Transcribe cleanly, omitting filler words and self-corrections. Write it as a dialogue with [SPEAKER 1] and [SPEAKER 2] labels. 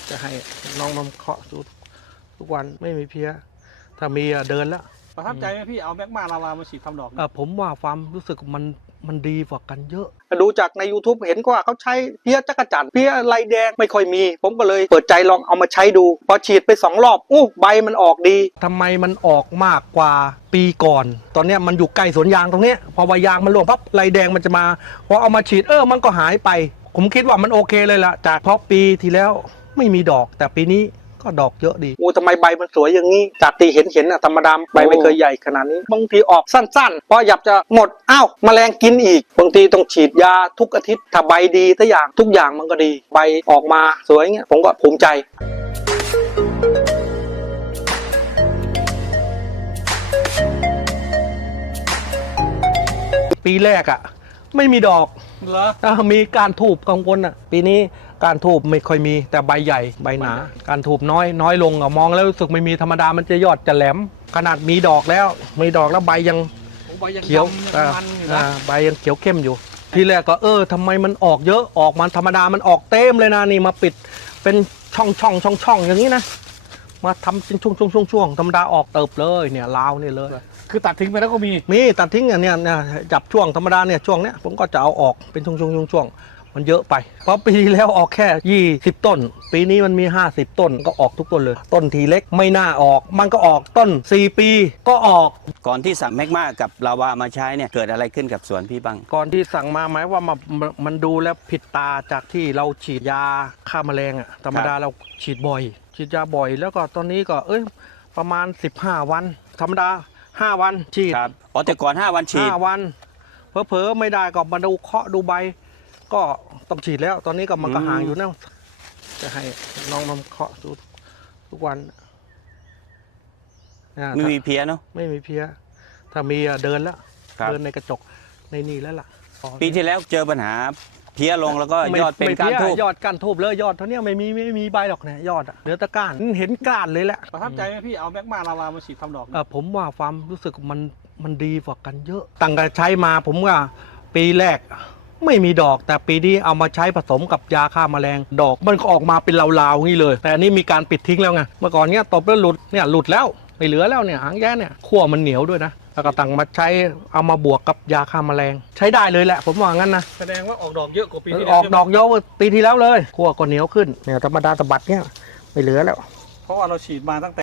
[SPEAKER 1] จะให้น้องมันเคาะทุกวันไม่มีเพี้ยถ้ามีเดินแล้ว
[SPEAKER 2] ประทับใจไหมพี่เอาแมกมาลาวามาฉีดทำดอก
[SPEAKER 1] ผมว่าความรู้สึกมันดีกว่ากันเยอะดูจากใน YouTube เห็นว่าเขาใช้เพี้ยจักรจั่นเพี้ยลายแดงไม่ค่อยมีผมก็เลยเปิดใจลองเอามาใช้ดูพอฉีดไป2 รอบใบมันออกดีทำไมมันออกมากกว่าปีก่อนตอนเนี้ยมันอยู่ใกล้สวนยางตรงเนี้ยพอใบยางมันร่วงปั๊บลายแดงมันจะมาพอเอามาฉีดมันก็หายไปผมคิดว่ามันโอเคเลยล่ะจากเพราะปีที่แล้วไม่มีดอกแต่ปีนี้ก็ดอกเยอะดีทำไมใบมันสวยอย่างนี้จากที่เห็นธรรมดาใบไม่เคยใหญ่ขนาดนี้บางทีออกสั้นๆพออยากจะหมดแมลงกินอีกบางทีต้องฉีดยาทุกอาทิตย์ถ้าใบดีทุกอย่างมันก็ดีใบออกมาสวยเงี้ยผมก็ภูมิใจปีแรกไม่มีดอกเหรอมีการทูบกังวลปีนี้การทูบไม่ค่อยมีแต่ใบใหญ่ใบหนาการทูบน้อยลงมองแล้วรู้สึกไม่มีธรรมดามันจะยอดจะแหลมขนาดมีดอกแล้วใบยังเขียวใบยังเขียวเข้มอยู่ทีแรกก็ทำไมมันออกเยอะออกมันธรรมดามันออกเต็มเลยนะนี่มาปิดเป็นช่องอย่างนี้นะมาทำเป็นช่วงธรรมดาออกเติบเลยเนี่ยลาวนี่เลย
[SPEAKER 2] คือตัดทิ้งไปแล้วก็มี
[SPEAKER 1] ตัดทิ้งเนี่ยจับช่วงธรรมดาเนี่ยช่วงเนี้ยผมก็จะเอาออกเป็นช่วงมันเยอะไปเพราะปีที่แล้วออกแค่20 ต้นปีนี้มันมี50 ต้นก็ออกทุกต้นเลยต้นทีเล็กไม่น่าออกมันก็ออกต้น4 ปีก็ออก
[SPEAKER 3] ก่อนที่สั่งแมกมากับลาวามาใช้เนี่ยเกิดอะไรขึ้นกับสวนพี่บ้าง
[SPEAKER 1] ก่อนที่สั่งมาหมายว่ามันดูแล้วผิดตาจากที่เราฉีดยาฆ่าแมลงธรรมดาเราฉีดยาบ่อยแล้วก็ตอนนี้ก็ประมาณ15 วันธรรมดา5 วันฉีด
[SPEAKER 3] ครับแต่ก่อน5 วันฉีด
[SPEAKER 1] 5 วันเผลอไม่ได้ก็มาดูเคาะดูใบก็ต้องฉีดแล้วตอนนี้ก็มันก็ห่างอยู่นะจะให้น้องมันเคาะทุกวัน
[SPEAKER 3] ไม่มีเพี้ยเนาะ
[SPEAKER 1] ไม่มีเพี้ยถ้ามีเดินแล้วเดินในกระจกในนี่แล้วล่ะ
[SPEAKER 3] ปีที่แล้วเจอปัญหาเพี้ยลงแล้วก็ยอดเป็นก้านทูบ
[SPEAKER 1] ยอดก้านทูบเลยยอดเท่านี้ไม่มีใบหรอกเนี่ยยอดเหลือแต่ก้านเห็นก้านเลยแหละ
[SPEAKER 2] ประทับใจไหมพี่เอาแมกมาลาวามาฉีดทำดอก
[SPEAKER 1] ผมว่าความรู้สึกมันดีกว่ากันเยอะตั้งแต่ใช้มาผมว่าปีแรกไม่มีดอกแต่ปีนี้เอามาใช้ผสมกับยาฆ่าแมลงดอกมันก็ออกมาเป็นลาวๆงี้เลยแต่อันนี้มีการปิดทิ้งแล้วไงเมื่อก่อนเนี้ยตบแล้วหลุดแล้วไม่เหลือแล้วเนี่ยหางแย่เนี่ยขั้วมันเหนียวด้วยนะแล้วก็ตั้งมาใช้เอามาบวกกับยาฆ่าแมลงใช้ได้เลยแหละผมว่างั้นนะ
[SPEAKER 2] แสดงว่าออกดอกเยอะกว่าปีที่แล้ว
[SPEAKER 1] ออกดอกเยอะกว่าปีที่แล้วเลยขั้วก็เหนียวขึ้นเนี่ยธรรมดาสะบัดเนี่ยไม่เหลือแล้ว
[SPEAKER 2] เพราะว่าเราฉีดมาตั้งแต่